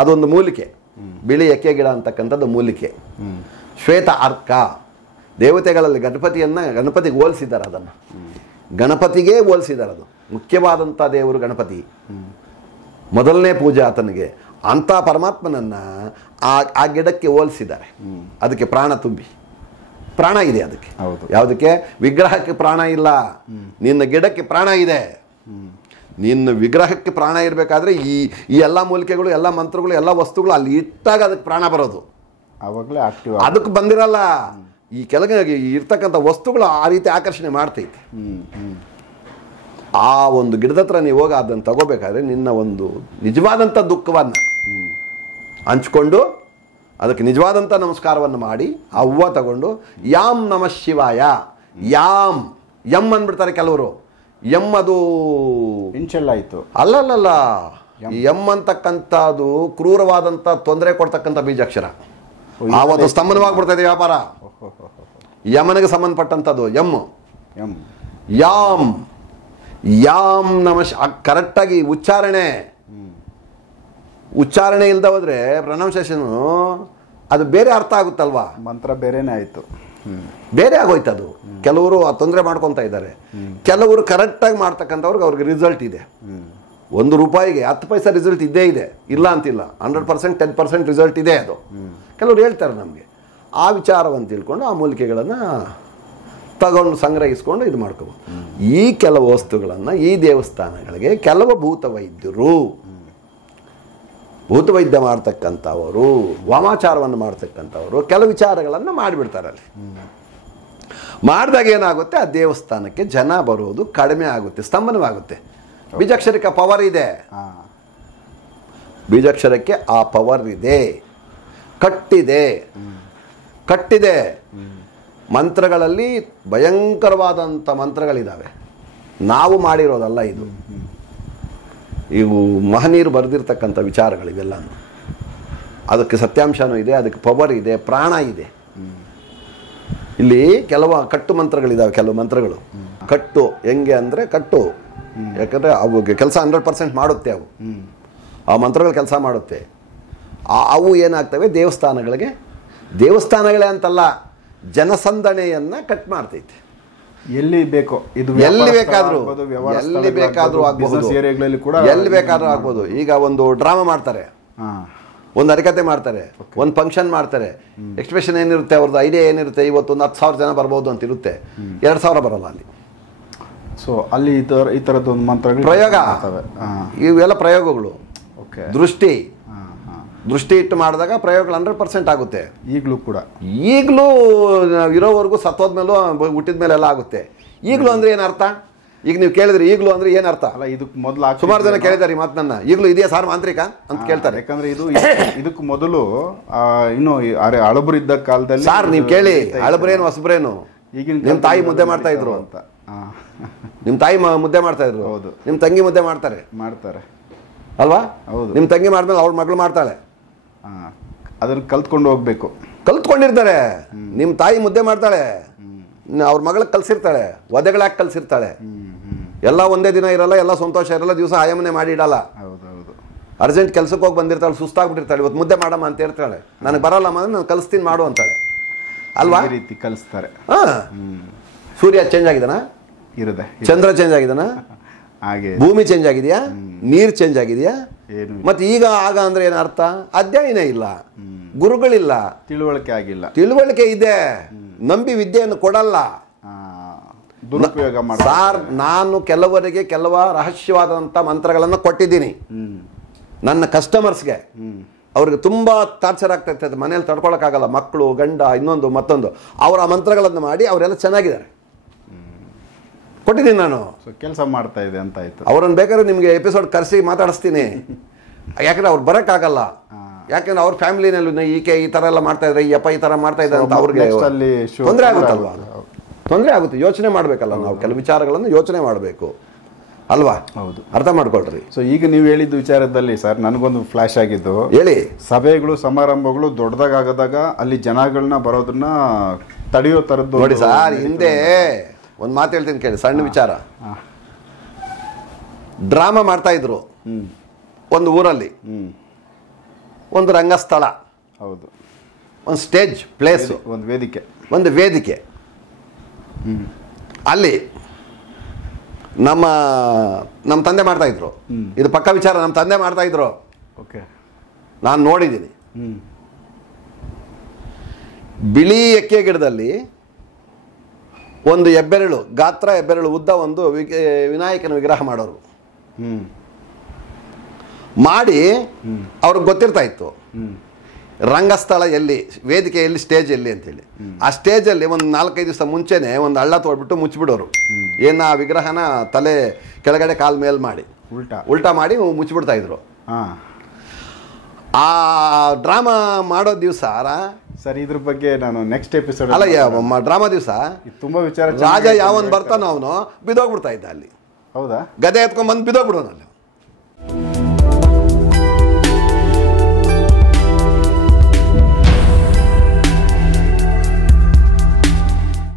ಅದೊಂದು ಮೂಲಿಕೆ. ಬಿಳಿ ಎಕ್ಕೆ ಗಿಡ ಅಂತಕ್ಕಂಥದ್ದು ಮೂಲಿಕೆ. ಶ್ವೇತ ಅರ್ಕ, ದೇವತೆಗಳಲ್ಲಿ ಗಣಪತಿಗೆ ಹೋಲಿಸಿದ್ದಾರೆ. ಅದನ್ನು ಗಣಪತಿಗೇ ಹೋಲಿಸಿದ್ದಾರೆ. ಅದು ಮುಖ್ಯವಾದಂಥ ದೇವರು ಗಣಪತಿ, ಮೊದಲನೇ ಪೂಜೆ ಆತನಿಗೆ. ಅಂಥ ಪರಮಾತ್ಮನನ್ನು ಆ ಗಿಡಕ್ಕೆ ಹೋಲಿಸಿದ್ದಾರೆ. ಅದಕ್ಕೆ ಪ್ರಾಣ ತುಂಬಿ, ಪ್ರಾಣ ಇದೆ ಅದಕ್ಕೆ. ಯಾವುದಕ್ಕೆ? ವಿಗ್ರಹಕ್ಕೆ ಪ್ರಾಣ ಇಲ್ಲ, ನಿನ್ನ ಗಿಡಕ್ಕೆ ಪ್ರಾಣ ಇದೆ. ನಿನ್ನ ವಿಗ್ರಹಕ್ಕೆ ಪ್ರಾಣ ಇರಬೇಕಾದ್ರೆ ಈ ಎಲ್ಲ ಮೂಲಿಕೆಗಳು, ಎಲ್ಲ ಮಂತ್ರಗಳು, ಎಲ್ಲ ವಸ್ತುಗಳು ಅಲ್ಲಿ ಇಟ್ಟಾಗ ಅದಕ್ಕೆ ಪ್ರಾಣ ಬರೋದು. ಆವಾಗಲೇ ಆಕ್ಟಿವ್. ಅದಕ್ಕೆ ಬಂದಿರಲ್ಲ. ಈ ಕೆಳಗೆ ಇರ್ತಕ್ಕಂಥ ವಸ್ತುಗಳು ಆ ರೀತಿ ಆಕರ್ಷಣೆ ಮಾಡ್ತೈತೆ. ಆ ಒಂದು ಗಿಡದ ಹತ್ರ ನೀವು ಹೋಗಿ ಅದನ್ನು ತಗೋಬೇಕಾದ್ರೆ ನಿನ್ನ ಒಂದು ನಿಜವಾದಂಥ ದುಃಖವನ್ನು ಹಂಚ್ಕೊಂಡು ಅದಕ್ಕೆ ನಿಜವಾದಂಥ ನಮಸ್ಕಾರವನ್ನು ಮಾಡಿ ಆ ಹೂವು ತಗೊಂಡು ಯಾಮ್ ನಮಃ ಶಿವಾಯ, ಯಾಮ್ ಎಮ್ ಅಂದ್ಬಿಡ್ತಾರೆ ಕೆಲವರು. ಎಮ್ ಅದು ಇಂಚೆಲ್ಲಾಯಿತು. ಅಲ್ಲಲ್ಲ, ಎಮ್ ಅಂತಕ್ಕಂಥದ್ದು ಕ್ರೂರವಾದಂಥ ತೊಂದರೆ ಕೊಡ್ತಕ್ಕಂಥ ಬೀಜಾಕ್ಷರ. ಆವತ್ತು ಸ್ತಂಭನವಾಗ್ಬಿಡ್ತದೆ ವ್ಯಾಪಾರ. ಯಮನಿಗೆ ಸಂಬಂಧಪಟ್ಟಂಥದ್ದು ಎಮ್. ಯಾಮ್ ಯಾಮ್ ನಮಃ. ಕರೆಕ್ಟಾಗಿ ಉಚ್ಚಾರಣೆ ಇಲ್ದ ಹೋದ್ರೆ ಪ್ರೊನೌನ್ಸಿಯೇಷನ್ ಅದು ಬೇರೆ ಅರ್ಥ ಆಗುತ್ತಲ್ವಾ, ಮಂತ್ರ ಬೇರೆನೇ ಆಯಿತು, ಬೇರೆ ಆಗೋಯ್ತು. ಅದು ಕೆಲವರು ಆ ತೊಂದರೆ ಮಾಡ್ಕೊತಾ ಇದ್ದಾರೆ. ಕೆಲವರು ಕರೆಕ್ಟಾಗಿ ಮಾಡ್ತಕ್ಕಂಥವ್ರಿಗೆ ಅವ್ರಿಗೆ ರಿಸಲ್ಟ್ ಇದೆ. ₹1ಗೆ 10 ಪೈಸೆ ರಿಸಲ್ಟ್ ಇದ್ದೇ ಇದೆ, ಇಲ್ಲ ಅಂತಿಲ್ಲ. 100%, 10% ರಿಸಲ್ಟ್ ಇದೆ. ಅದು ಕೆಲವರು ಹೇಳ್ತಾರೆ ನಮಗೆ. ಆ ವಿಚಾರವನ್ನು ತಿಳ್ಕೊಂಡು ಆ ಮೂಲಿಕೆಗಳನ್ನು ತಗೊಂಡು ಸಂಗ್ರಹಿಸ್ಕೊಂಡು ಇದು ಮಾಡ್ಕೋಬೋದು. ಈ ಕೆಲವು ವಸ್ತುಗಳನ್ನು ಈ ದೇವಸ್ಥಾನಗಳಿಗೆ ಕೆಲವು ಭೂತವೈದ್ಯ ಮಾಡ್ತಕ್ಕಂಥವರು, ವಾಮಾಚಾರವನ್ನು ಮಾಡ್ತಕ್ಕಂಥವರು ಕೆಲವು ವಿಚಾರಗಳನ್ನು ಮಾಡಿಬಿಡ್ತಾರೆ. ಅಲ್ಲಿ ಮಾಡಿದಾಗ ಏನಾಗುತ್ತೆ, ಆ ದೇವಸ್ಥಾನಕ್ಕೆ ಜನ ಬರೋದು ಕಡಿಮೆ ಆಗುತ್ತೆ, ಸ್ತಂಭನವಾಗುತ್ತೆ. ಬೀಜಾಕ್ಷರಕ್ಕೆ ಪವರ್ ಇದೆ, ಬೀಜಾಕ್ಷರಕ್ಕೆ ಆ ಪವರ್ ಇದೆ. ಕಟ್ಟಿದೆ. ಮಂತ್ರಗಳಲ್ಲಿ ಭಯಂಕರವಾದಂಥ ಮಂತ್ರಗಳಿದ್ದಾವೆ, ನಾವು ಮಾಡಿರೋದಲ್ಲ ಇದು. ಇವು ಮಹನೀಯರು ಬರೆದಿರ್ತಕ್ಕಂಥ ವಿಚಾರಗಳಿವೆಲ್ಲ. ಅದಕ್ಕೆ ಸತ್ಯಾಂಶನೂ ಇದೆ, ಅದಕ್ಕೆ ಪವರ್ ಇದೆ, ಪ್ರಾಣ ಇದೆ. ಇಲ್ಲಿ ಕೆಲವು ಕಟ್ಟು ಮಂತ್ರಗಳಿದ್ದಾವೆ. ಕೆಲವು ಮಂತ್ರಗಳು ಕಟ್ಟು ಹೆಂಗೆ ಅಂದರೆ ಕಟ್ಟು, ಯಾಕಂದರೆ ಅವು ಕೆಲಸ 100% ಮಾಡುತ್ತೆ. ಆ ಮಂತ್ರಗಳು ಕೆಲಸ ಮಾಡುತ್ತೆ. ಅವು ಏನಾಗ್ತವೆ, ದೇವಸ್ಥಾನಗಳೇ ಅಂತಲ್ಲ, ಜನಸಂದಣೆಯನ್ನು ಕಟ್ ಮಾಡ್ತೈತೆ. ಎಲ್ಲಿ ಬೇಕೋ ಇದು, ಎಲ್ಲಿ ಬೇಕಾದರೂ ಆಗ್ಬೋದು, ಎಲ್ಲಿ ಬೇಕಾದ್ರೂ ಆಗ್ಬೋದು. ಈಗ ಒಂದು ಡ್ರಾಮಾ ಮಾಡ್ತಾರೆ, ಒಂದು ಹರಿಕತೆ ಮಾಡ್ತಾರೆ, ಒಂದು ಫಂಕ್ಷನ್ ಮಾಡ್ತಾರೆ. ಎಕ್ಸ್ಪ್ರೆಷನ್ ಏನಿರುತ್ತೆ, ಅವ್ರದ್ದು ಐಡಿಯಾ ಏನಿರುತ್ತೆ, ಇವತ್ತೊಂದು 10,000 ಜನ ಬರ್ಬೋದು ಅಂತ ಇರುತ್ತೆ, 2,000 ಬರೋಲ್ಲ ಅಲ್ಲಿ. ಸೊ ಅಲ್ಲಿ ಈ ಥರದ್ದು ಒಂದು ಮಂತ್ರಗಳು ಪ್ರಯೋಗ, ಇವೆಲ್ಲ ಪ್ರಯೋಗಗಳು. ದೃಷ್ಟಿ ಇಟ್ಟು ಮಾಡಿದಾಗ ಪ್ರಯೋಗಗಳು 100% ಆಗುತ್ತೆ. ಈಗಲೂ ಇರೋವರೆಗೂ ಸತ್ತೋದ್ಮೇಲೂ ಹುಟ್ಟಿದ ಮೇಲೆ ಎಲ್ಲ ಆಗುತ್ತೆ. ಈಗಲೂ ಅಂದರೆ ಏನು ಅರ್ಥ? ಈಗ ನೀವು ಕೇಳಿದ್ರೆ ಈಗಲೂ ಅಂದರೆ ಏನು ಅರ್ಥ? ಅಲ್ಲ, ಇದಕ್ಕೆ ಮೊದಲು ಸುಮಾರು ಜನ ಕೇಳಿದ್ದಾರೆ ಈ ಮಾತನ್ನ, ಈಗಲೂ ಇದೆಯಾ ಸಾರ್ ಮಾಂತ್ರಿಕ ಅಂತ ಕೇಳ್ತಾರೆ. ಯಾಕಂದ್ರೆ ಇದಕ್ಕೆ ಮೊದಲು ಇನ್ನು ಹಳಬರು ಇದ್ದ ಕಾಲದಲ್ಲಿ ಸಾರ್ ನೀವು ಕೇಳಿ, ಹಳಬರೇನು ಹೊಸಬ್ರೇನು, ನಿಮ್ಮ ತಾಯಿ ಮುದ್ದೆ ಮಾಡ್ತಾ ಇದ್ರು ಅಂತ, ನಿಮ್ಮ ತಾಯಿ ಮುದ್ದೆ ಮಾಡ್ತಾ ಇದ್ರು, ನಿಮ್ಮ ತಂಗಿ ಮುದ್ದೆ ಮಾಡ್ತಾರೆ ಅಲ್ವಾ? ನಿಮ್ಮ ತಂಗಿ ಮಾಡಿದ್ಮೇಲೆ ಅವ್ರ ಮಗಳು ಮಾಡ್ತಾಳೆ, ಅದನ್ನ ಕಲ್ತ್ಕೊಂಡು ಹೋಗ್ಬೇಕು. ಕಲ್ತ್ಕೊಂಡಿರ್ತಾರೆ. ನಿಮ್ಮ ತಾಯಿ ಮುದ್ದೆ ಮಾಡ್ತಾಳೆ, ಅವ್ರ ಮಗಳಿಗೆ ಕಲ್ಸಿರ್ತಾಳೆ, ಒದೆಗಳಾಗಿ ಕಲ್ಸಿರ್ತಾಳೆ. ಎಲ್ಲ ಒಂದೇ ದಿನ ಇರಲ್ಲ, ಎಲ್ಲ ಸಂತೋಷ ಇರಲ್ಲ, ದಿವಸ ಆಯಮನೆ ಮಾಡಿ ಇಡಲ್ಲ. ಅರ್ಜೆಂಟ್ ಕೆಲ್ಸಕ್ಕೆ ಹೋಗಿ ಬಂದಿರ್ತಾಳೆ, ಸುಸ್ತಾಗ್ಬಿಟ್ಟಿರ್ತಾಳೆ, ಇವತ್ತು ಮುದ್ದೆ ಮಾಡಮ್ಮ ಅಂತ ಇರ್ತಾಳೆ. ನನಗೆ ಬರಲ್ಲ ಅಂದ್ರೆ ನಾನು ಕಲಿಸ್ತೀನಿ ಮಾಡು ಅಂತಾಳೆ ಅಲ್ವಾ? ರೀತಿ ಕಲಿಸ್ತಾರೆ. ಸೂರ್ಯ ಚೇಂಜ್ ಆಗಿದಾನ, ಚಂದ್ರ ಚೇಂಜ್ ಆಗಿದಾನ, ಭೂಮಿ ಚೇಂಜ್ ಆಗಿದೆಯಾ, ನೀರು ಚೇಂಜ್ ಆಗಿದೆಯಾ? ಮತ್ತೆ ಈಗ ಆಗ ಅಂದ್ರೆ ಏನ ಅರ್ಥ? ಅಧ್ಯಯನ ಇಲ್ಲ, ಗುರುಗಳಿಲ್ಲ, ತಿಳುವಳಿಕೆ ಇದೆ, ನಂಬಿ ವಿದ್ಯೆಯನ್ನು ಕೊಡಲ್ಲ, ದುರುಪಯೋಗ ಮಾಡಿ. ಸಾರ್, ನಾನು ಕೆಲವರಿಗೆ ಕೆಲವ ರಹಸ್ಯವಾದಂಥ ಮಂತ್ರಗಳನ್ನು ಕೊಟ್ಟಿದ್ದೀನಿ ನನ್ನ ಕಸ್ಟಮರ್ಸ್ಗೆ. ಅವ್ರಿಗೆ ತುಂಬ ಟಾರ್ಚರ್ ಆಗ್ತಾ ಇರ್ತದೆ, ಮನೇಲಿ ತಡ್ಕೊಳಕ್ಕಾಗಲ್ಲ, ಮಕ್ಕಳು, ಗಂಡ, ಇನ್ನೊಂದು ಮತ್ತೊಂದು. ಅವರ ಮಂತ್ರಗಳನ್ನು ಮಾಡಿ ಅವರೆಲ್ಲ ಚೆನ್ನಾಗಿದ್ದಾರೆ. ಕೊಟ್ಟಿದ್ದೀನಿ ನಾನು. ಸೊ ಕೆಲಸ ಮಾಡ್ತಾ ಇದೆ ಅಂತ ಆಯ್ತು. ಅವ್ರನ್ನ ಬೇಕಾದ್ರೆ ನಿಮಗೆ ಎಪಿಸೋಡ್ ಕರೆಸಿ ಮಾತಾಡಿಸ್ತೀನಿ. ಯಾಕಂದ್ರೆ ಅವ್ರು ಬರೋಕ್ಕಾಗಲ್ಲ. ಯಾಕಂದ್ರೆ ಅವ್ರ ಫ್ಯಾಮಿಲಿನಲ್ಲಿ ಈಕೆ ಈ ಥರ ಎಲ್ಲ ಮಾಡ್ತಾ ಇದ್ರೆ, ಈ ಅಪ್ಪ ಈ ಥರ ಮಾಡ್ತಾ ಇದ್ದಾರೆ ಅಂತ ಅವ್ರಿಗೆ ತೊಂದರೆ ಆಗುತ್ತಲ್ವ. ತೊಂದರೆ ಆಗುತ್ತೆ. ಯೋಚನೆ ಮಾಡಬೇಕಲ್ಲ ನಾವು, ಕೆಲವು ವಿಚಾರಗಳನ್ನು ಯೋಚನೆ ಮಾಡಬೇಕು ಅಲ್ವಾ. ಹೌದು, ಅರ್ಥ ಮಾಡ್ಕೊಳ್ರಿ. ಸೊ ಈಗ ನೀವು ಹೇಳಿದ್ದು ವಿಚಾರದಲ್ಲಿ ಸರ್ ನನಗೊಂದು ಫ್ಲಾಶ್ ಆಗಿದ್ದು, ಹೇಳಿ. ಸಭೆಗಳು ಸಮಾರಂಭಗಳು ದೊಡ್ಡದಾಗದಾಗ ಅಲ್ಲಿ ಜನಗಳನ್ನ ಬರೋದನ್ನ ತಡೆಯೋ ಥರದ್ದು ನೋಡಿ ಸರ್, ಹಿಂದೆ ಒಂದು ಮಾತು ಹೇಳ್ತೀನಿ ಕೇಳಿ, ಸಣ್ಣ ವಿಚಾರ. ಡ್ರಾಮಾ ಮಾಡ್ತಾ ಇದ್ರು ಒಂದು ಊರಲ್ಲಿ, ಒಂದು ರಂಗಸ್ಥಳ, ಹೌದು, ಒಂದು ಸ್ಟೇಜ್ ಪ್ಲೇಸ್, ಒಂದು ವೇದಿಕೆ. ಅಲ್ಲಿ ನಮ್ಮ ತಂದೆ ಮಾಡ್ತಾ ಇದ್ರು. ಇದು ಪಕ್ಕ ವಿಚಾರ. ನಮ್ಮ ತಂದೆ ಮಾಡ್ತಾ ಇದ್ರು, ಓಕೆ, ನಾನು ನೋಡಿದ್ದೀನಿ. ಬಿಳಿ ಎಕ್ಕೆ ಗಿಡದಲ್ಲಿ ಒಂದು ಹೆಬ್ಬೆರಳು ಗಾತ್ರ, ಹೆಬ್ಬೆರಳು ಉದ್ದ ಒಂದು ವಿನಾಯಕನ ವಿಗ್ರಹ ಮಾಡೋರು. ಮಾಡಿ ಅವ್ರಿಗೆ ಗೊತ್ತಿರ್ತಾ ಇತ್ತು ರಂಗಸ್ಥಳ ಎಲ್ಲಿ, ವೇದಿಕೆ ಎಲ್ಲಿ, ಸ್ಟೇಜ್ ಎಲ್ಲಿ ಅಂತೇಳಿ. ಆ ಸ್ಟೇಜಲ್ಲಿ ಒಂದು 4-5 ದಿವಸ ಮುಂಚೆನೆ ಒಂದು ಹಳ್ಳ ತೋಡ್ಬಿಟ್ಟು ಮುಚ್ಚಿಬಿಡೋರು. ಏನು ಆ ವಿಗ್ರಹನ ತಲೆ ಕೆಳಗಡೆ ಕಾಲ್ ಮೇಲ್ ಮಾಡಿ ಉಲ್ಟಾ ಮಾಡಿ ಮುಚ್ಚಿಬಿಡ್ತಾ ಇದ್ರು. ಆ ಡ್ರಾಮಾ ಮಾಡೋ ದಿವಸ ಸರ್, ಇದ್ರ ಬಗ್ಗೆ ನಾನು ನೆಕ್ಸ್ಟ್ ಎಪಿಸೋಡ್ ಅಲ್ಲ, ಡ್ರಾಮಾ ದಿವಸ ತುಂಬಾ ವಿಚಾರ. ರಾಜ ಯಾವನ್ ಬರ್ತಾನೋ ಅವನು ಬಿದೋಗ್ಬಿಡ್ತಾ ಇದ್ದ ಅಲ್ಲಿ. ಹೌದಾ? ಗದೆ ಎತ್ಕೊಂಡ್ಬಂದು ಬಿದೋಗ್ಬಿಡೋನಲ್ಲಿ.